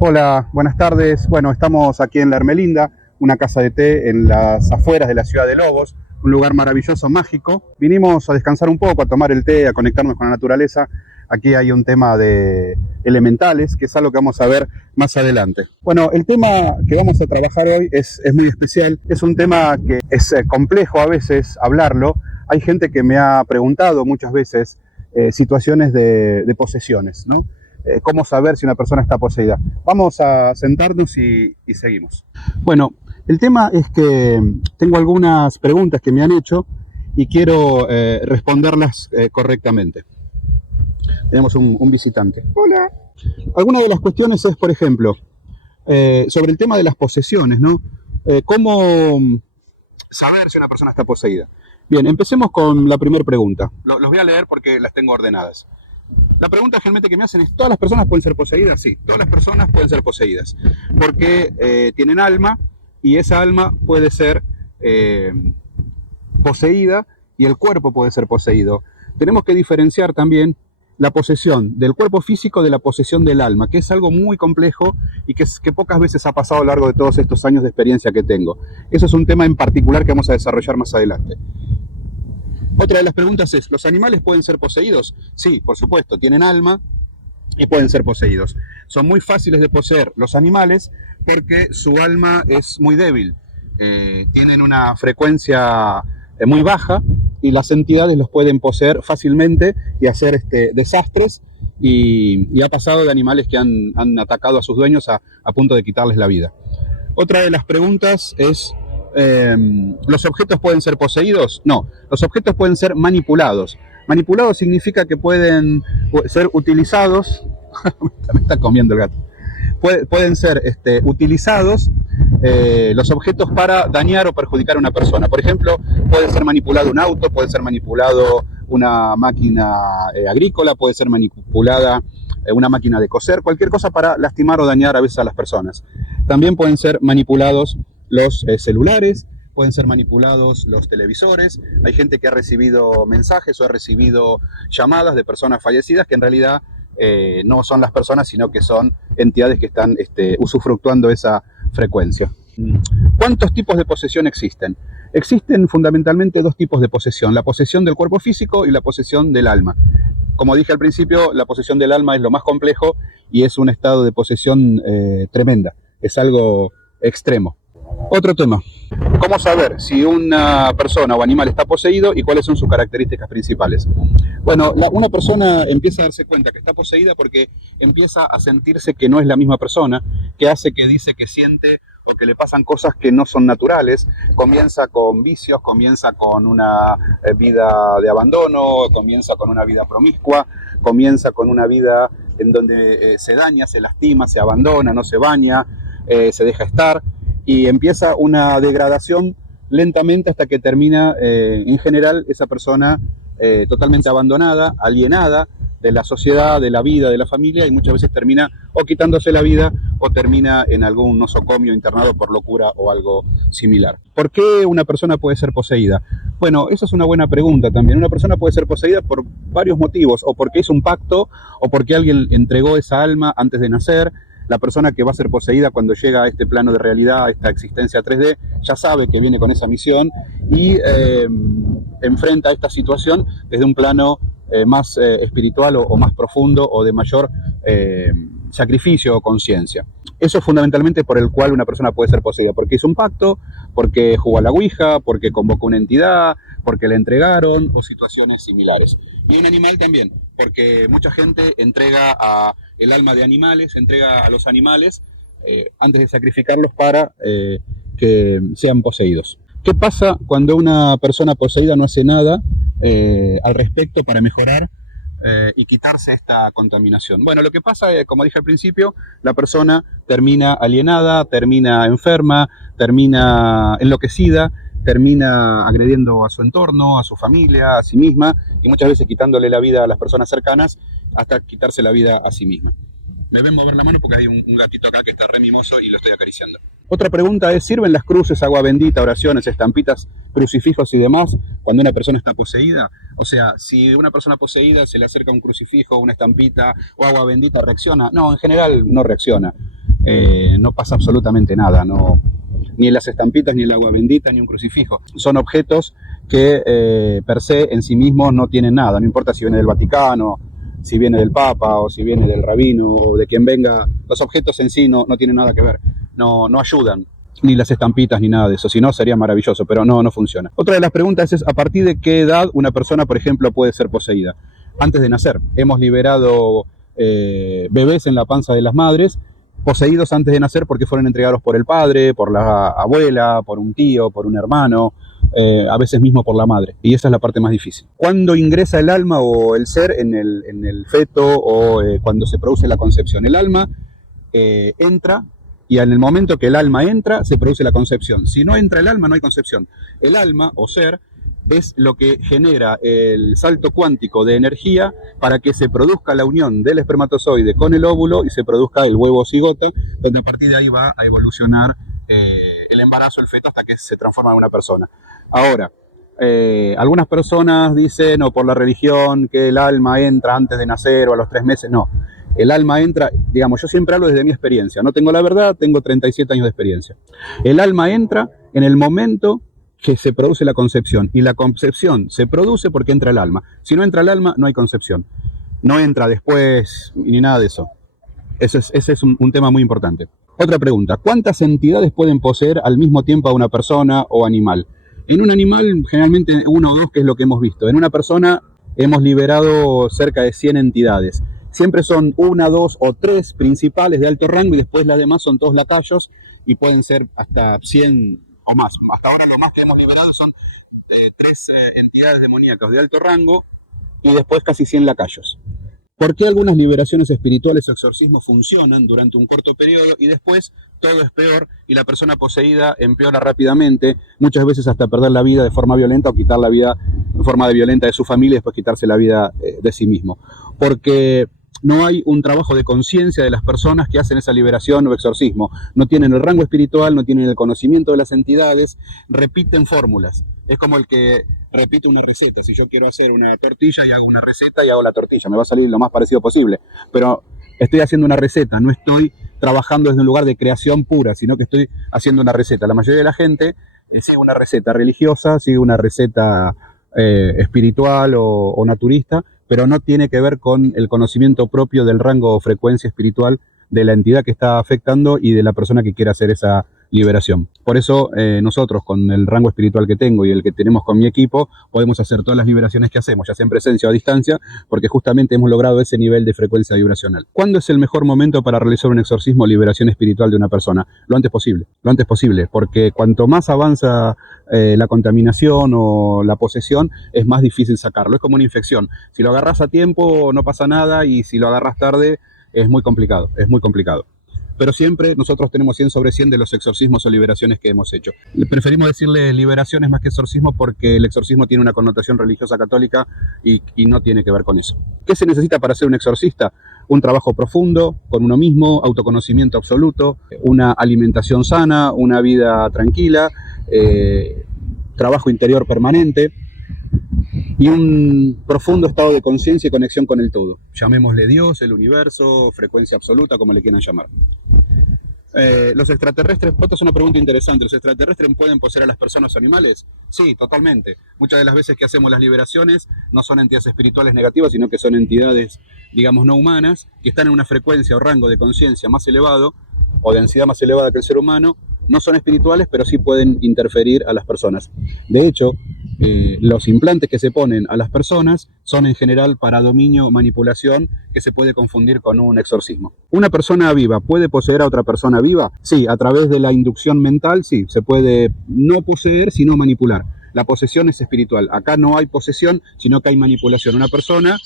Hola, buenas tardes. Bueno, estamos aquí en La Ermelinda, una casa de té en las afueras de la ciudad de Lobos, un lugar maravilloso, mágico. Vinimos a descansar un poco, a tomar el té, a conectarnos con la naturaleza. Aquí hay un tema de elementales, que es algo que vamos a ver más adelante. Bueno, el tema que vamos a trabajar hoy es muy especial. Es un tema que es complejo a veces hablarlo. Hay gente que me ha preguntado muchas veces situaciones de posesiones, ¿no? Cómo saber si una persona está poseída. Vamos a sentarnos y seguimos. Bueno, el tema es que tengo algunas preguntas que me han hecho y quiero responderlas correctamente. Tenemos un visitante. Hola. Alguna de las cuestiones es, por ejemplo, sobre el tema de las posesiones, ¿no? ¿Cómo saber si una persona está poseída? Bien, empecemos con la primera pregunta. Los voy a leer porque las tengo ordenadas. La pregunta generalmente que me hacen es, ¿todas las personas pueden ser poseídas? Sí, todas las personas pueden ser poseídas, porque tienen alma y esa alma puede ser poseída y el cuerpo puede ser poseído. Tenemos que diferenciar también la posesión del cuerpo físico de la posesión del alma, que es algo muy complejo y que pocas veces ha pasado a lo largo de todos estos años de experiencia que tengo. Eso es un tema en particular que vamos a desarrollar más adelante. Otra de las preguntas es, ¿los animales pueden ser poseídos? Sí, por supuesto, tienen alma y pueden ser poseídos. Son muy fáciles de poseer los animales porque su alma es muy débil. Tienen una frecuencia muy baja y las entidades los pueden poseer fácilmente y hacer desastres. Y ha pasado de animales que han atacado a sus dueños a punto de quitarles la vida. Otra de las preguntas es, ¿los objetos pueden ser poseídos? No, los objetos pueden ser manipulados. Manipulados significa que pueden ser utilizados, me está comiendo el gato, pueden ser utilizados los objetos para dañar o perjudicar a una persona. Por ejemplo, puede ser manipulado un auto, puede ser manipulado una máquina agrícola, puede ser manipulada una máquina de coser, cualquier cosa para lastimar o dañar a veces a las personas. También pueden ser manipulados los celulares, pueden ser manipulados los televisores. Hay gente que ha recibido mensajes o ha recibido llamadas de personas fallecidas que en realidad no son las personas, sino que son entidades que están usufructuando esa frecuencia. ¿Cuántos tipos de posesión existen? Existen fundamentalmente dos tipos de posesión, la posesión del cuerpo físico y la posesión del alma. Como dije al principio, la posesión del alma es lo más complejo y es un estado de posesión tremenda, es algo extremo. Otro tema, ¿cómo saber si una persona o animal está poseído y cuáles son sus características principales? Bueno, una persona empieza a darse cuenta que está poseída porque empieza a sentirse que no es la misma persona, que hace, que dice, que siente o que le pasan cosas que no son naturales. Comienza con vicios, comienza con una vida de abandono, comienza con una vida promiscua, comienza con una vida en donde se daña, se lastima, se abandona, no se baña, se deja estar y empieza una degradación lentamente hasta que termina, en general, esa persona totalmente abandonada, alienada de la sociedad, de la vida, de la familia, y muchas veces termina o quitándose la vida o termina en algún nosocomio internado por locura o algo similar. ¿Por qué una persona puede ser poseída? Bueno, esa es una buena pregunta también. Una persona puede ser poseída por varios motivos, o porque hizo un pacto, o porque alguien entregó esa alma antes de nacer. La persona que va a ser poseída cuando llega a este plano de realidad, a esta existencia 3D, ya sabe que viene con esa misión y enfrenta esta situación desde un plano más espiritual o más profundo o de mayor sacrificio o conciencia. Eso es fundamentalmente por el cual una persona puede ser poseída, porque hizo un pacto, porque jugó a la ouija, porque convocó una entidad, porque le entregaron o situaciones similares. Y un animal también, porque mucha gente entrega el alma de animales, entrega a los animales antes de sacrificarlos para que sean poseídos. ¿Qué pasa cuando una persona poseída no hace nada al respecto para mejorar y quitarse esta contaminación? Bueno, lo que pasa es, como dije al principio, la persona termina alienada, termina enferma, termina enloquecida, termina agrediendo a su entorno, a su familia, a sí misma, y muchas veces quitándole la vida a las personas cercanas hasta quitarse la vida a sí misma. Me ven mover la mano porque hay un gatito acá que está re mimoso y lo estoy acariciando. Otra pregunta es, ¿sirven las cruces, agua bendita, oraciones, estampitas, crucifijos y demás cuando una persona está poseída? O sea, si una persona poseída se le acerca un crucifijo, una estampita o agua bendita, ¿reacciona? No, en general no reacciona. no pasa absolutamente nada, no, ni las estampitas, ni el agua bendita, ni un crucifijo. Son objetos que per se en sí mismos no tienen nada, no importa si viene del Vaticano, si viene del Papa o si viene del rabino o de quien venga, los objetos en sí no tienen nada que ver, no ayudan, ni las estampitas ni nada de eso, si no sería maravilloso, pero no funciona. Otra de las preguntas es, ¿a partir de qué edad una persona, por ejemplo, puede ser poseída? Antes de nacer. Hemos liberado bebés en la panza de las madres, poseídos antes de nacer porque fueron entregados por el padre, por la abuela, por un tío, por un hermano, a veces mismo por la madre. Y esa es la parte más difícil. Cuando ingresa el alma o el ser en el feto o cuando se produce la concepción, el alma entra y en el momento que el alma entra se produce la concepción. Si no entra el alma no hay concepción. El alma o ser es lo que genera el salto cuántico de energía para que se produzca la unión del espermatozoide con el óvulo y se produzca el huevo cigota, donde a partir de ahí va a evolucionar el embarazo, el feto, hasta que se transforma en una persona. Ahora, algunas personas dicen, o por la religión, que el alma entra antes de nacer o a los 3 meses. No, el alma entra, digamos, yo siempre hablo desde mi experiencia, no tengo la verdad, tengo 37 años de experiencia. El alma entra en el momento que se produce la concepción, y la concepción se produce porque entra el alma. Si no entra el alma, no hay concepción. No entra después ni nada de eso. Ese es un tema muy importante. Otra pregunta, ¿cuántas entidades pueden poseer al mismo tiempo a una persona o animal? En un animal, generalmente uno o dos, que es lo que hemos visto. En una persona hemos liberado cerca de 100 entidades. Siempre son 1, 2 o 3 principales de alto rango y después las demás son todos lacayos y pueden ser hasta 100 o más. Hasta ahora lo más que hemos liberado son 3 entidades demoníacas de alto rango y después casi 100 lacayos. ¿Por qué algunas liberaciones espirituales o exorcismos funcionan durante un corto periodo y después todo es peor y la persona poseída empeora rápidamente, muchas veces hasta perder la vida de forma violenta o quitar la vida en forma violenta de su familia y después quitarse la vida de sí mismo? Porque no hay un trabajo de conciencia de las personas que hacen esa liberación o exorcismo. No tienen el rango espiritual, no tienen el conocimiento de las entidades, repiten fórmulas. Es como el que repite una receta. Si yo quiero hacer una tortilla y hago una receta y hago la tortilla, me va a salir lo más parecido posible. Pero estoy haciendo una receta, no estoy trabajando desde un lugar de creación pura, sino que estoy haciendo una receta. La mayoría de la gente sigue una receta religiosa, sigue una receta espiritual o naturista, pero no tiene que ver con el conocimiento propio del rango o frecuencia espiritual de la entidad que está afectando y de la persona que quiere hacer esa liberación. Por eso nosotros, con el rango espiritual que tengo y el que tenemos con mi equipo, podemos hacer todas las liberaciones que hacemos, ya sea en presencia o a distancia, porque justamente hemos logrado ese nivel de frecuencia vibracional. ¿Cuándo es el mejor momento para realizar un exorcismo o liberación espiritual de una persona? Lo antes posible, porque cuanto más avanza la contaminación o la posesión, es más difícil sacarlo. Es como una infección. Si lo agarras a tiempo no pasa nada, y si lo agarras tarde es muy complicado, Pero siempre nosotros tenemos 100 sobre 100 de los exorcismos o liberaciones que hemos hecho. Preferimos decirle liberaciones más que exorcismo porque el exorcismo tiene una connotación religiosa católica y no tiene que ver con eso. ¿Qué se necesita para ser un exorcista? Un trabajo profundo con uno mismo, autoconocimiento absoluto, una alimentación sana, una vida tranquila, trabajo interior permanente y un profundo estado de conciencia y conexión con el todo. Llamémosle Dios, el universo, frecuencia absoluta, como le quieran llamar. ¿Los extraterrestres? Esto es una pregunta interesante. ¿Los extraterrestres pueden poseer a las personas o animales? Sí, totalmente. Muchas de las veces que hacemos las liberaciones no son entidades espirituales negativas, sino que son entidades, digamos, no humanas, que están en una frecuencia o rango de conciencia más elevado o densidad más elevada que el ser humano. No son espirituales, pero sí pueden interferir a las personas. De hecho, los implantes que se ponen a las personas son en general para dominio o manipulación, que se puede confundir con un exorcismo. ¿Una persona viva puede poseer a otra persona viva? Sí, a través de la inducción mental, sí, se puede no poseer, sino manipular. La posesión es espiritual. Acá no hay posesión, sino que hay manipulación. Una persona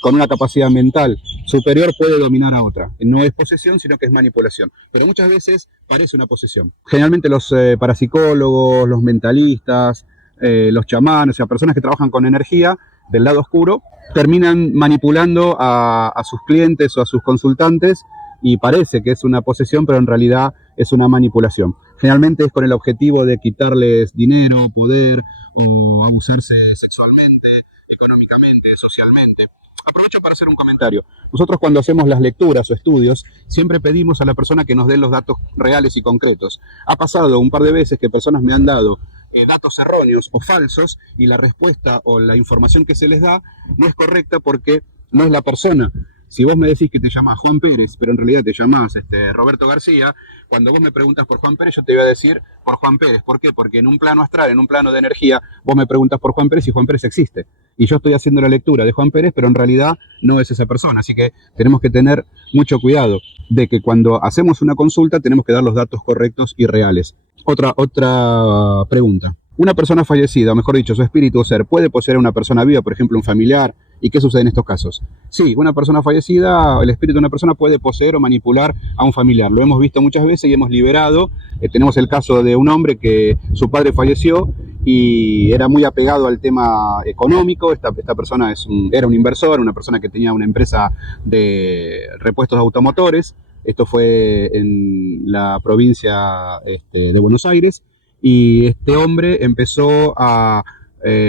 con una capacidad mental superior puede dominar a otra. No es posesión, sino que es manipulación. Pero muchas veces parece una posesión. Generalmente los parapsicólogos, los mentalistas, los chamanes, o sea, personas que trabajan con energía del lado oscuro, terminan manipulando a sus clientes o a sus consultantes y parece que es una posesión, pero en realidad es una manipulación. Generalmente es con el objetivo de quitarles dinero, poder o abusarse sexualmente, económicamente, socialmente. Aprovecho para hacer un comentario. Nosotros cuando hacemos las lecturas o estudios, siempre pedimos a la persona que nos dé los datos reales y concretos. Ha pasado un par de veces que personas me han dado datos erróneos o falsos y la respuesta o la información que se les da no es correcta porque no es la persona. Si vos me decís que te llamás Juan Pérez, pero en realidad te llamás Roberto García, cuando vos me preguntas por Juan Pérez, yo te voy a decir por Juan Pérez. ¿Por qué? Porque en un plano astral, en un plano de energía, vos me preguntas por Juan Pérez y Juan Pérez existe. Y yo estoy haciendo la lectura de Juan Pérez, pero en realidad no es esa persona. Así que tenemos que tener mucho cuidado de que cuando hacemos una consulta tenemos que dar los datos correctos y reales. Otra pregunta. Una persona fallecida, o mejor dicho, su espíritu o ser, ¿puede poseer a una persona viva, por ejemplo, un familiar? ¿Y qué sucede en estos casos? Sí, una persona fallecida, el espíritu de una persona puede poseer o manipular a un familiar. Lo hemos visto muchas veces y hemos liberado. Tenemos el caso de un hombre que su padre falleció y era muy apegado al tema económico. Esta persona era un inversor, una persona que tenía una empresa de repuestos de automotores. Esto fue en la provincia de Buenos Aires. Y este hombre empezó a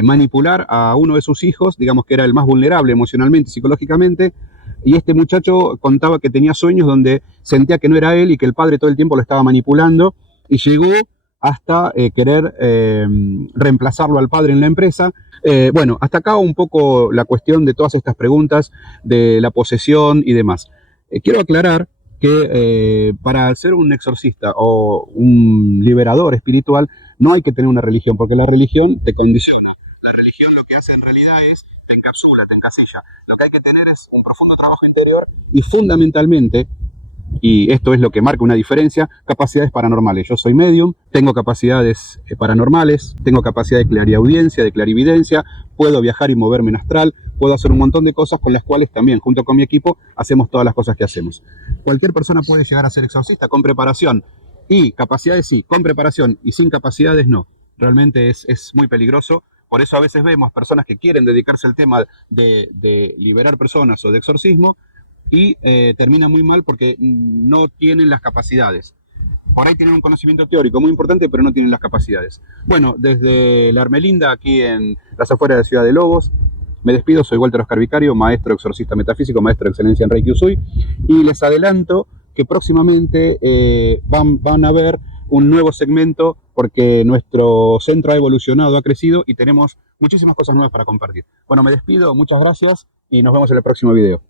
manipular a uno de sus hijos, digamos que era el más vulnerable emocionalmente, psicológicamente, y este muchacho contaba que tenía sueños donde sentía que no era él y que el padre todo el tiempo lo estaba manipulando, y llegó hasta querer reemplazarlo al padre en la empresa. Bueno, hasta acá un poco la cuestión de todas estas preguntas de la posesión y demás. Quiero aclarar que para ser un exorcista o un liberador espiritual no hay que tener una religión, porque la religión te condiciona. La religión lo que hace en realidad es te encapsula, te encasilla. Lo que hay que tener es un profundo trabajo interior y fundamentalmente, y esto es lo que marca una diferencia, capacidades paranormales. Yo soy medium, tengo capacidades paranormales, tengo capacidad de clariaudiencia, de clarividencia, puedo viajar y moverme en astral, puedo hacer un montón de cosas con las cuales también, junto con mi equipo, hacemos todas las cosas que hacemos. Cualquier persona puede llegar a ser exorcista con preparación y capacidades sí, con preparación y sin capacidades no. Realmente es muy peligroso. Por eso a veces vemos personas que quieren dedicarse al tema de liberar personas o de exorcismo y termina muy mal porque no tienen las capacidades. Por ahí tienen un conocimiento teórico muy importante, pero no tienen las capacidades. Bueno, desde la Ermelinda, aquí en las afueras de Ciudad de Lobos, me despido, soy Walter Oscar Vicario, maestro exorcista metafísico, maestro de excelencia en Reiki Usui, y les adelanto que próximamente van a ver un nuevo segmento porque nuestro centro ha evolucionado, ha crecido y tenemos muchísimas cosas nuevas para compartir. Bueno, me despido, muchas gracias y nos vemos en el próximo video.